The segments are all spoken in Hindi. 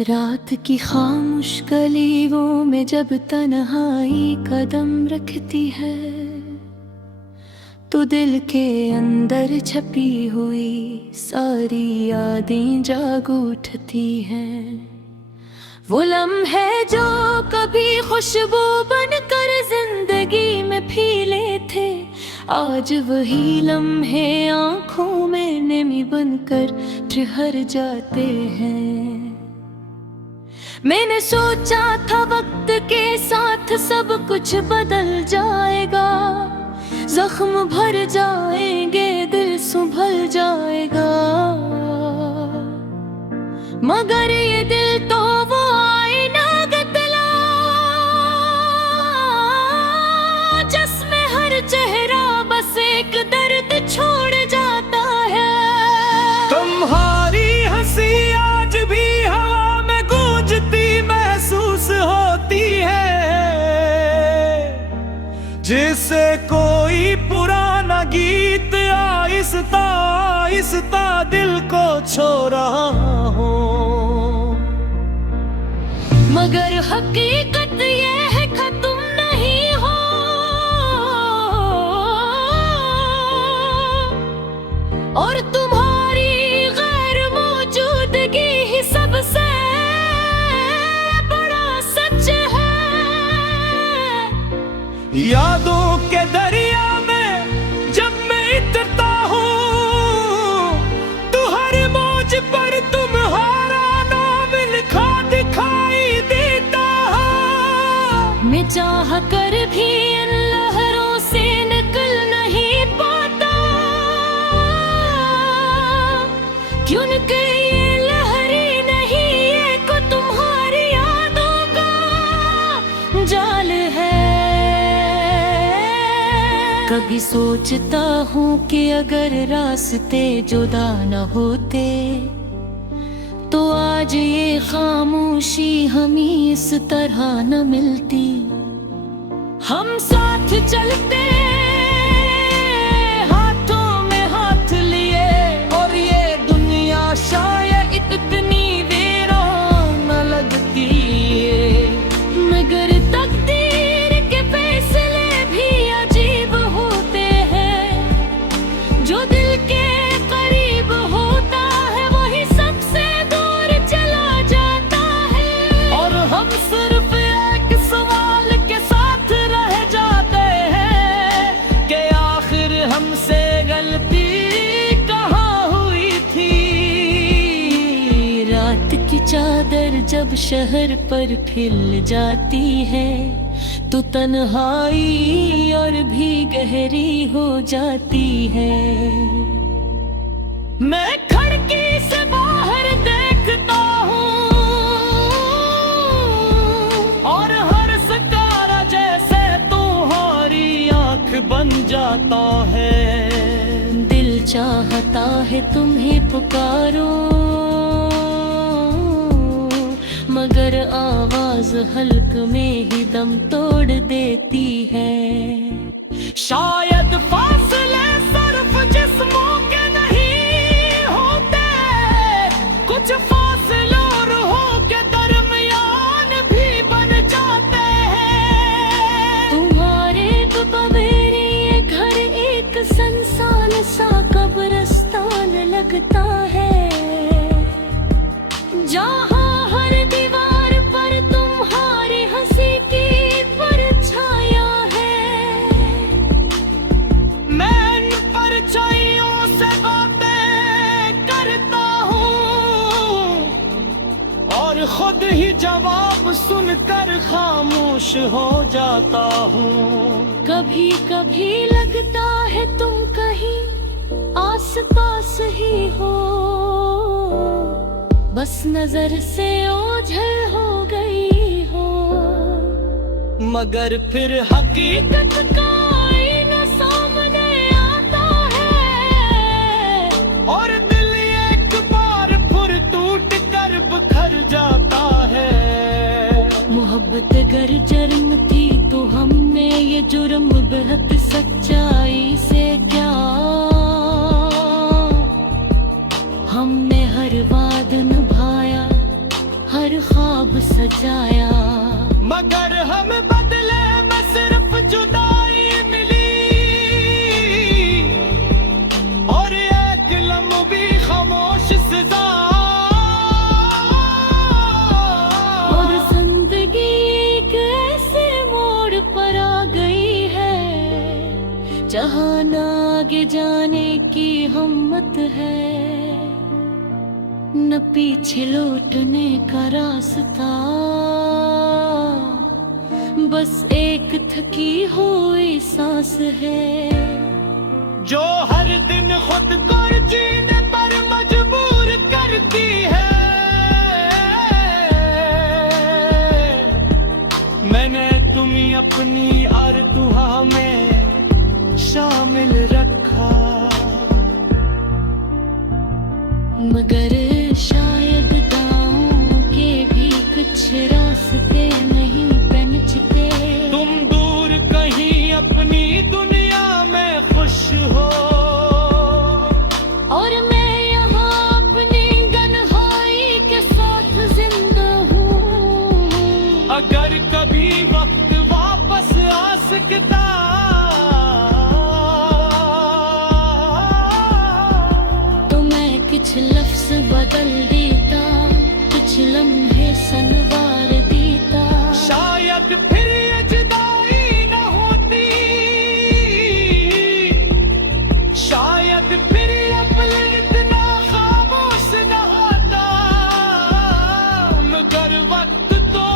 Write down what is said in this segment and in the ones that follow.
रात की खामोश गलियों में जब तन्हाई कदम रखती है तो दिल के अंदर छपी हुई सारी यादें जाग उठती हैं। वो लम्हे जो कभी खुशबू बनकर जिंदगी में फीले थे, आज वही लम्हे आंखों में नमी बनकर ठहर जाते हैं। मैंने सोचा था वक्त के साथ सब कुछ बदल जाएगा, जख्म भर जाएंगे, दिल संभल जाएगा, मगर ये दिल तो वो आईना गतला जिसमें हर चेहरा बस एक दर्द छोड़ जाता है। तुम्हारी हंसी आज भी हवा में गूंजती महसूस होती है, जिसे कोई पुराना गीत आहिस्ता आहिस्ता दिल को छू रहा हो। मगर हकीकत ये है खत्म नहीं हो, और तुम्हारी गैर मौजूदगी ही सबसे बड़ा सच है। यादों के दरिया में जब मैं इतरता हूँ तो हर मौज पर तुम्हारा नाम लिखा दिखाई देता है। मैं चाह कर भी इन लहरों से निकल नहीं पाता, क्योंकि ये लहरी नहीं, ये को तुम्हारी यादों का जाल है। कभी सोचता हूँ कि अगर रास्ते जुदा न होते तो आज ये खामोशी हमें इस तरह न मिलती। हम साथ चलते हाथों में हाथ लिए, और ये दुनिया शायद इतनी वीरान न लगती, मगर तकदीर के फैसले भी अजीब होते हैं। जो दिल के करीब होता है वही सबसे दूर चला जाता है, और हम सिर्फ एक सवाल के साथ रह जाते हैं कि आखिर हमसे गलती कहाँ हुई थी। रात की चादर जब शहर पर फैल जाती है तो तन्हाई और भी गहरी हो जाती है। मैं खिड़की से बाहर देखता हूँ और हर सितारा जैसे तुम्हारी आंख बन जाता है। दिल चाहता है तुम्हें पुकारो, मगर आवाज हल्क में ही दम तोड़ देती है। शायद फासले सिर्फ जिस्मों के नहीं होते, कुछ फासले रूहों के दरमियान भी बन जाते हैं। तुम्हारे तो मेरे ये घर एक संसान सा कब्रिस्तान लगता है, जहाँ हर दीवार पर तुम्हारी हंसी की परछाया है। मैं इन परछाइयों से बातें करता हूँ और खुद ही जवाब सुनकर खामोश हो जाता हूँ। कभी कभी लगता है तुम कहीं आस पास ही हो, बस नजर से ओझल हो गई हो, मगर फिर हकीकत का आईना सामने आता है, और दिल एक बार फिर टूट कर बिखर जाता है। मोहब्बत अगर जुर्म थी तो हमने ये जुर्म बेहद सच्चाई से क्या, हमने हर वाद निभाया, हर सजाया। मगर हम बदले में सिर्फ जुदाई मिली, और एक लम्बी खामोश सजा। और जिंदगी एक ऐसे मोड़ पर आ गई है जहाँ न आगे जाने की हिम्मत है, न पीछे लौटने का रास्ता। बस एक थकी हुई सांस है जो हर दिन खुद को जीने पर मजबूर करती है। मैंने तुम्हें अपनी आरज़ुओं में शामिल रखा, मगर शायद दांव के भी कुछ रास्ते नहीं पहुंचते। तुम दूर कहीं अपनी दुनिया में खुश हो, और मैं यहाँ अपनी तन्हाई के साथ जिंदा हूँ। अगर कभी वक्त वापस आ सकता तो मैं कुछ लफ्ज बदल देता, कुछ लम्हे संवार देता। शायद फिर ये जुदाई न होती, शायद फिर ये पल इतना खामोश न होता। मगर वक्त तो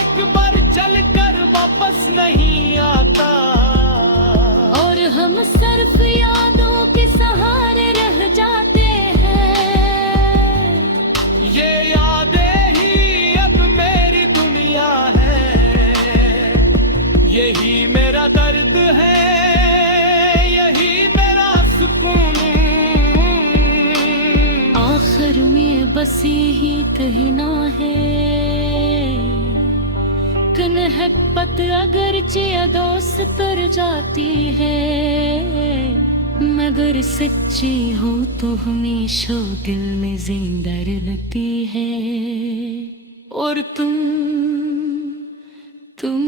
एक बार चल कर वापस नहीं आता, और हम सिर्फ यादों के सहारे रह जाते हैं। ये यादें ही अब मेरी दुनिया है, यही मेरा दर्द है, यही मेरा सुकून। आखिर में बस यही कहना है, कन्हत अगरचे दोस्त तर जाती है, मगर सच्ची हो तो हमेशा दिल में जिंदा रहती है। और तुम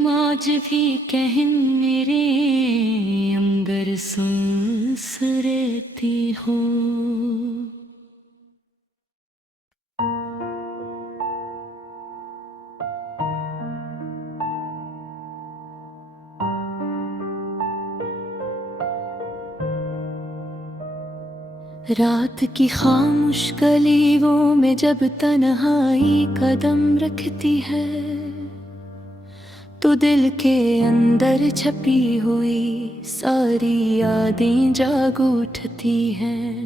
आज भी कहीं मेरे अंदर सुनसरती हो। रात की खामोश गलियों में जब तन्हाई कदम रखती है, तो दिल के अंदर छपी हुई सारी यादें जाग उठती हैं।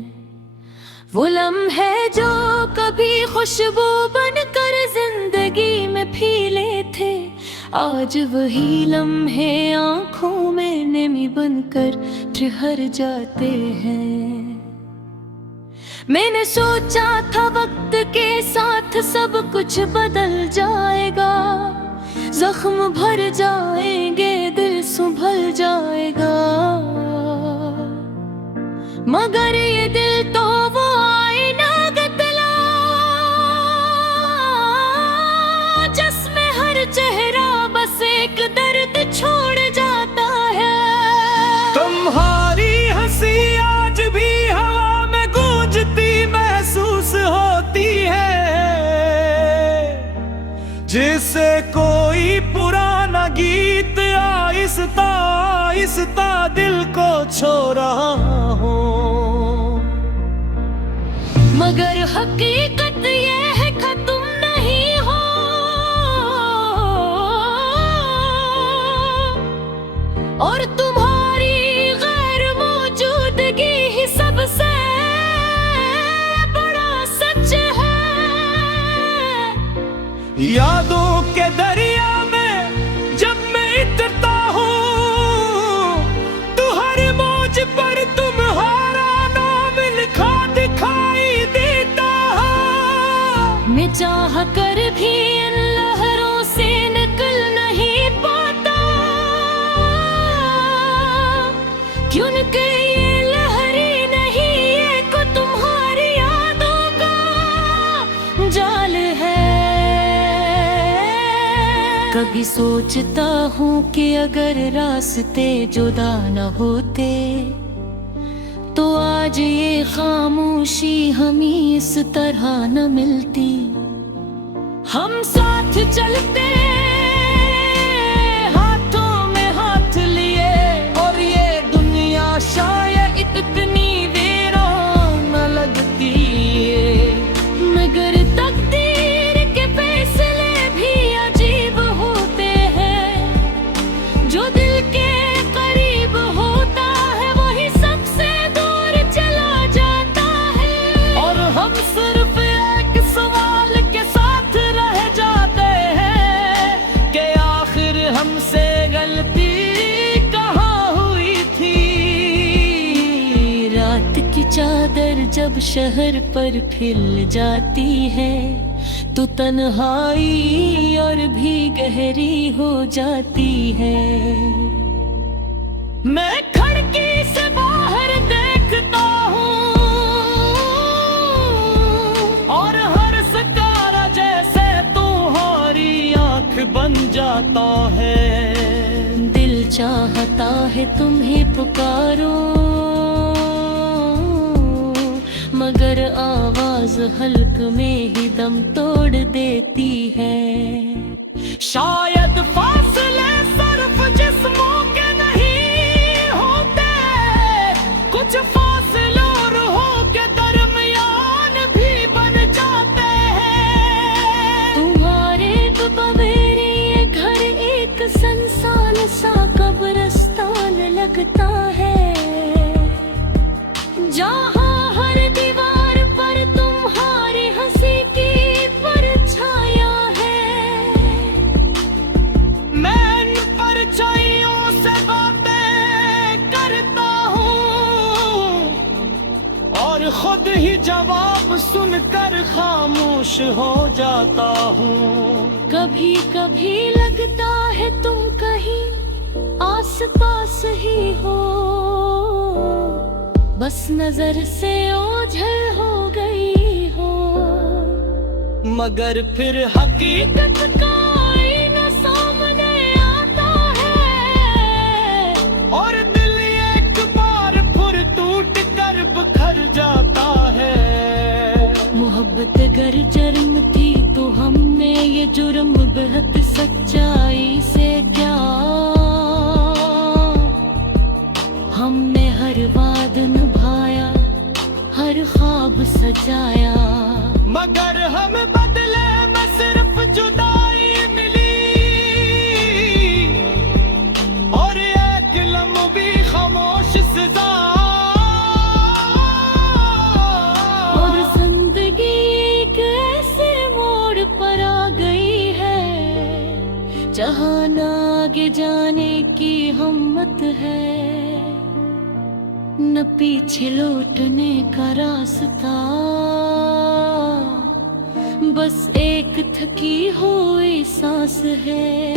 वो लम्हे जो कभी खुशबू बनकर जिंदगी में फीले थे, आज वही लम्हे आंखों में नमी बनकर ठहर जाते हैं। मैंने सोचा था वक्त के साथ सब कुछ बदल जाएगा, जख्म भर जाएंगे, दिल संभल जाएगा। मगर ये दिल तो वो आईना गतला, जिसमें हर चेहरा बस एक दर्द छोड़ जाता है। तुम्हारी हंसी आज भी हवा में गूंजती महसूस होती है, जैसे कोई पुराना गीत आहिस्ता आहिस्ता दिल को छू रहा हो। मगर हकीकत ये है खत्म नहीं हो, और तुम्हारी गैर मौजूदगी ही सबसे बड़ा सच है। यादों के दरिया में जब मैं इतरता हूँ, तो हर मौज पर तुम्हारा नाम लिखा दिखाई देता है। कभी सोचता हूँ कि अगर रास्ते जुदा न होते तो आज ये खामोशी हमें इस तरह न मिलती। हम साथ चलते हाथों में हाथ लिए और ये दुनिया शायद इतनी वीरान न लगती। मगर तकदीर के फैसले भी अजीब होते हैं। जो दिल के करीब होता है वही सबसे दूर चला जाता है। और हम सिर्फ एक सवाल के साथ रह जाते हैं कि आखिर हमसे गलती कहाँ हुई थी। रात की चादर जब शहर पर फैल जाती है तो तन्हाई और भी गहरी हो जाती है। मैं खिड़की से बाहर देखता हूँ और हर सितारा जैसे तुम्हारी आंख बन जाता है। दिल चाहता है तुम्हें पुकारो मगर आवाज हल्क में ही दम तोड़ देती है। शायद फासले सिर्फ जिस्मों के नहीं होते, कुछ फासले रूहों के दरमियान भी बन जाते हैं। तुम्हारे मेरे ये घर एक संसार सा कब्रिस्तान लगता है जहाँ खुद ही जवाब सुनकर खामोश हो जाता हूँ। कभी कभी लगता है तुम कहीं आस पास ही हो, बस नजर से ओझल हो गई हो। मगर फिर हकीकत का आईना सामने आता है और दिल एक बार फिर टूट कर बिखर जाता है। मोहब्बत अगर जुर्म थी तो हमने ये जुर्म बेहद सच्चाई से क्या। हमने हर वाद निभाया, हर ख्वाब सजाया, मगर हम बदले में सिर्फ जुदाई मिली और एक लम्बी खामोश सजा। और जिंदगी एक ऐसे मोड़ पर आ गई है जहाँ न आगे जाने की हिम्मत है न पीछे लौटने का रास्ता। बस एक थकी हुई सांस है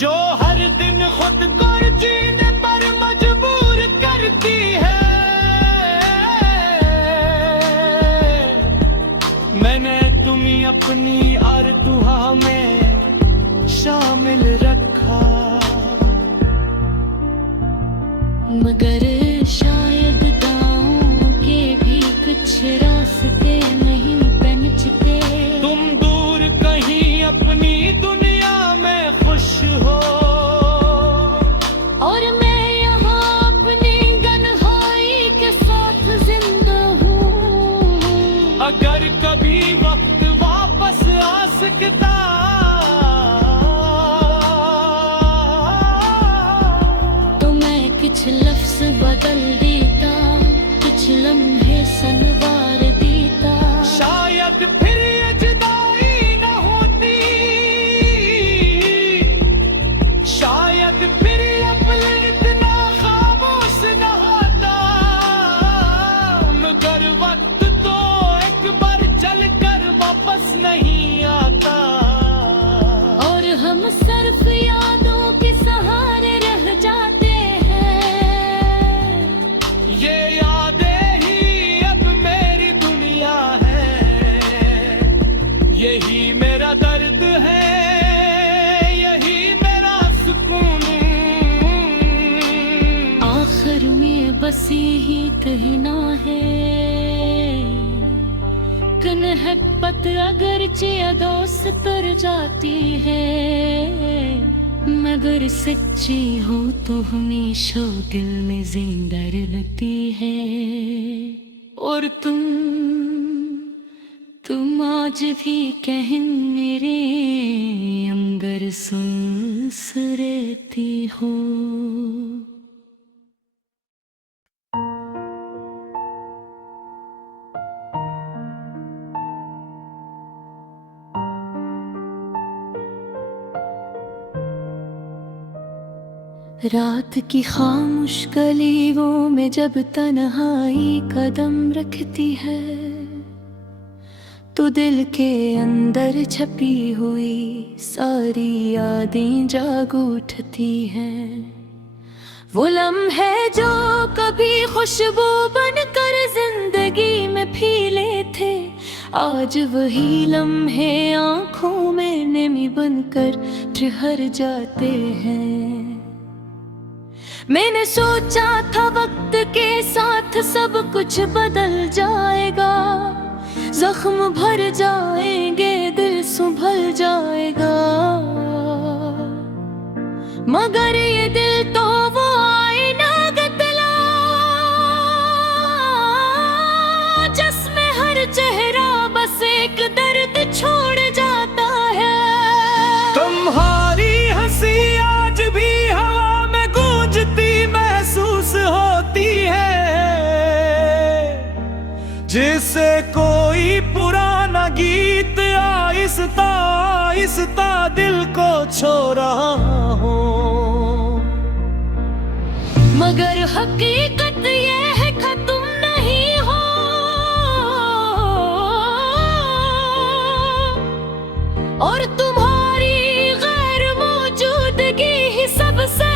जो हर दिन खुद को जीने पर मजबूर करती है। मैंने तुम्हें अपनी आरज़ुओं में शामिल रखा, मगर शायद दांव के भी कुछ रास्ते नहीं पहुंचते। तुम दूर कहीं अपनी दुनिया में खुश हो और मैं यहाँ अपनी गन्हाई के साथ जिंदा हूँ। अगर कभी वक्त वापस आ सकता तो मैं कुछ लफ्ज़ बदल देता, कुछ लम्हे संवार देता। शायद फिर ये जुदाई न होती, शायद फिर अपने इतना खामोश न होता। मगर वक्त तो एक बार चल कर वापस नहीं आता। सी ही कहना है कन्हैपत अगरचे दोस्त तर जाती है, मगर सच्ची हो तो हमेशा दिल में जिंदा रहती है। और तुम आज भी कहन मेरे अंगर सुन रहती हो। रात की खामोश गलियों में जब तन्हाई कदम रखती है, तो दिल के अंदर छपी हुई सारी यादें जाग उठती हैं। वो लम्हे जो कभी खुशबू बनकर जिंदगी में फीले थे, आज वही लम्हे आंखों में नमी बनकर ठहर जाते हैं। मैंने सोचा था वक्त के साथ सब कुछ बदल जाएगा, जख्म भर जाएंगे, दिल संभल जाएगा, मगर ये दिल तो वो आईना गतला जिसमें हर चेहरा बस एक दर्द छोड़ जाता है। तुम्हारी हंसी आज भी हवा में गूंजती महसूस होती है, जिसे कोई पुराना गीत आहिस्ता आहिस्ता दिल को छू रहा हो। मगर हकीकत ये है खत्म नहीं हो, और तुम्हारी गैर मौजूदगी ही सबसे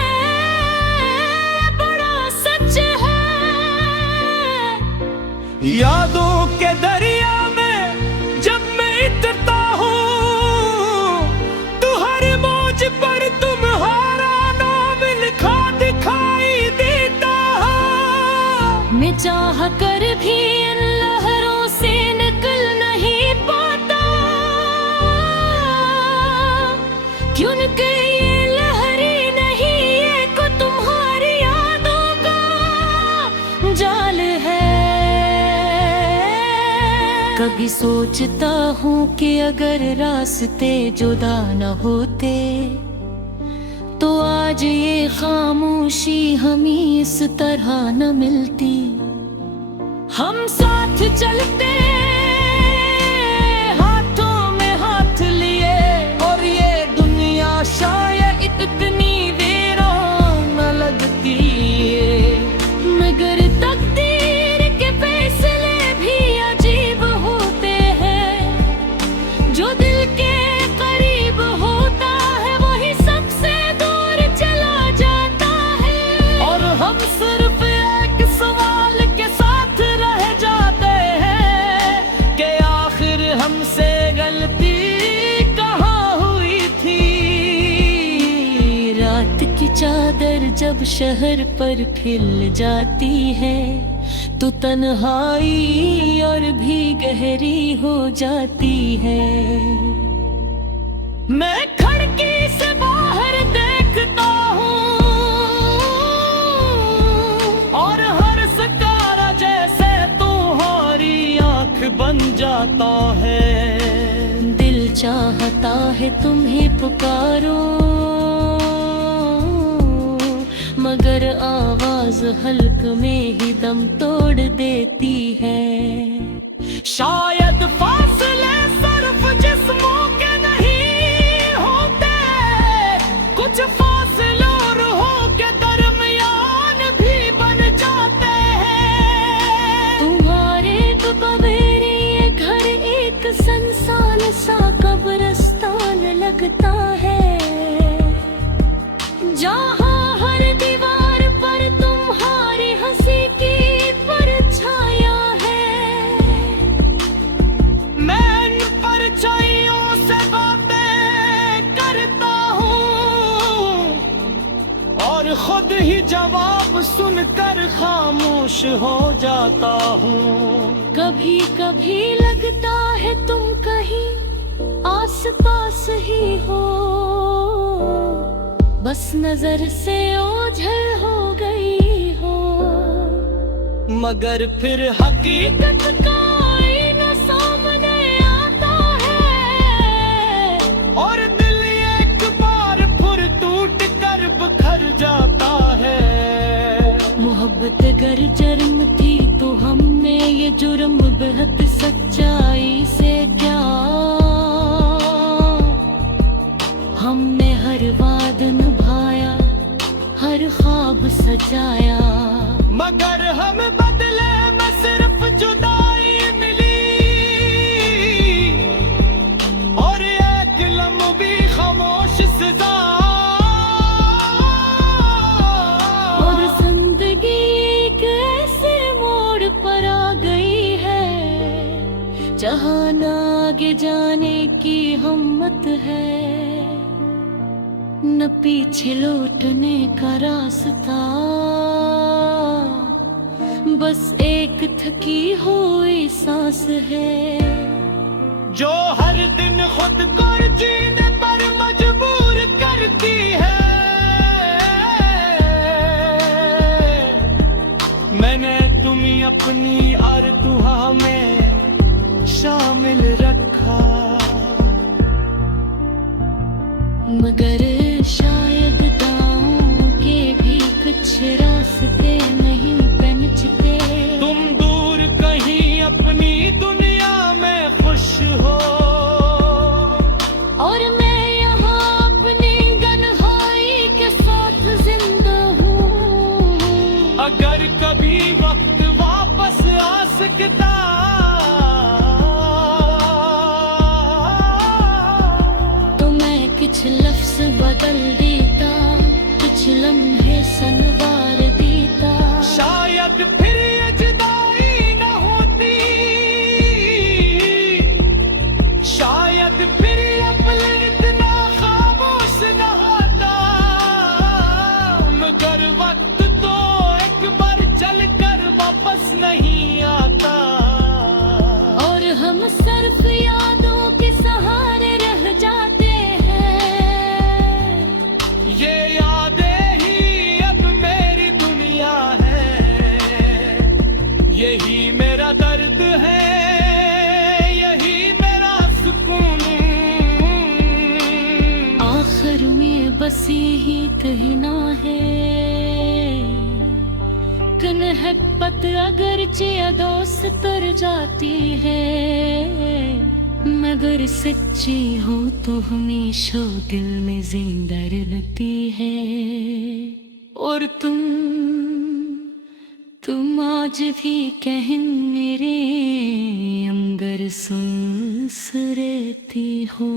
बड़ा सच है। यादों के दरिया में जब मैं इतरता हूँ, तो हर मौज पर तुम्हारा नाम लिखा दिखाई देता है। मैं चाह कर भी इन लहरों से निकल नहीं पाता, क्योंकि ये लहरी नहीं, ये को तुम्हारी यादों का जाल है। कभी सोचता हूँ कि अगर रास्ते जुदा न होते, तो आज ये खामोशी हमें इस तरह न मिलती। हम साथ चलते हाथों में हाथ लिए, और ये दुनिया शायद इतनी वीरान न लगती, मगर तकदीर के फैसले भी अजीब होते हैं। जो दिल के करीब होता है वही सबसे दूर चला जाता है, और हम सिर्फ एक सवाल के साथ रह जाते हैं कि आखिर हमसे गलती कहाँ हुई थी। रात की चादर जब शहर पर फैल जाती है, तो तन्हाई और भी गहरी हो जाती है। मैं खिड़की से बाहर देखता हूँ, और हर सितारा जैसे तुम्हारी आंख बन जाता है। दिल चाहता है तुम्हें पुकारो, मगर आवाज हल्क में ही दम तोड़ देती है। शायद फासले सिर्फ जिस्मों के नहीं होते, कुछ फासले रूहों के दरमियान भी बन जाते हैं। तुम्हारे तो मेरे ये घर एक संसान सा कब्रिस्तान लगता है, जहाँ हर दीवार पर तुम्हारी हंसी की परछाया है। मैं इन परछाइयों और खुद ही जवाब सुनकर खामोश हो जाता हूँ। कभी कभी लगता है तुम कहीं आस पास ही हो, बस नजर से ओझल हो गई हो। मगर फिर हकीकत का आईना सामने आता है, और दिल एक बार फिर टूट कर बिखर जाता है। मोहब्बत अगर जुर्म थी तो हमने ये जुर्म बेहद सच्चाई से क्या। हमने हर वाद निभाया, हर ख्वाब सजाया, मगर हमें बदले में सिर्फ जुदाई मिली, और एक लम्बी खामोश सजा। और जिंदगी एक ऐसे मोड़ पर आ गई है जहां न आगे जाने की हिम्मत है, न पीछे लौटने का रास्ता। बस एक थकी हुई सांस है जो हर दिन खुद को जीने पर मजबूर करती है। मैंने तुम्हें अपनी आरज़ू में शामिल रखा, मगर शायद दांव के भी कुछ रास्ते नहीं पहुंचते। तुम दूर कहीं अपनी दुनिया में खुश हो, और मैं यहाँ अपनी गन्हाई के साथ जिंदा हूँ। अगर कभी वक्त वापस आ सकता तो मैं कुछ लफ्ज बदल देता, कुछ लम्हे संवार देता। शायद फिर ये जुदाई न होती, शायद फिर ये पल इतना खामोश न होता। मगर वक्त तो एक बार चल कर वापस नहीं आता, और हम सिर्फ यादों के सहारे रह जाते हैं। ये यादें ही अब मेरी दुनिया है, यही मेरा दर्द है, यही मेरा सुकून। आखिर में बस यही कहना है, कन्हत अगरचे दोस्त तर जाती है, मगर सच्ची हो तो हमेशा दिल में जिंदा रहती है। और तुम आज भी कहीं मेरे अंदर सुनस रहती हो।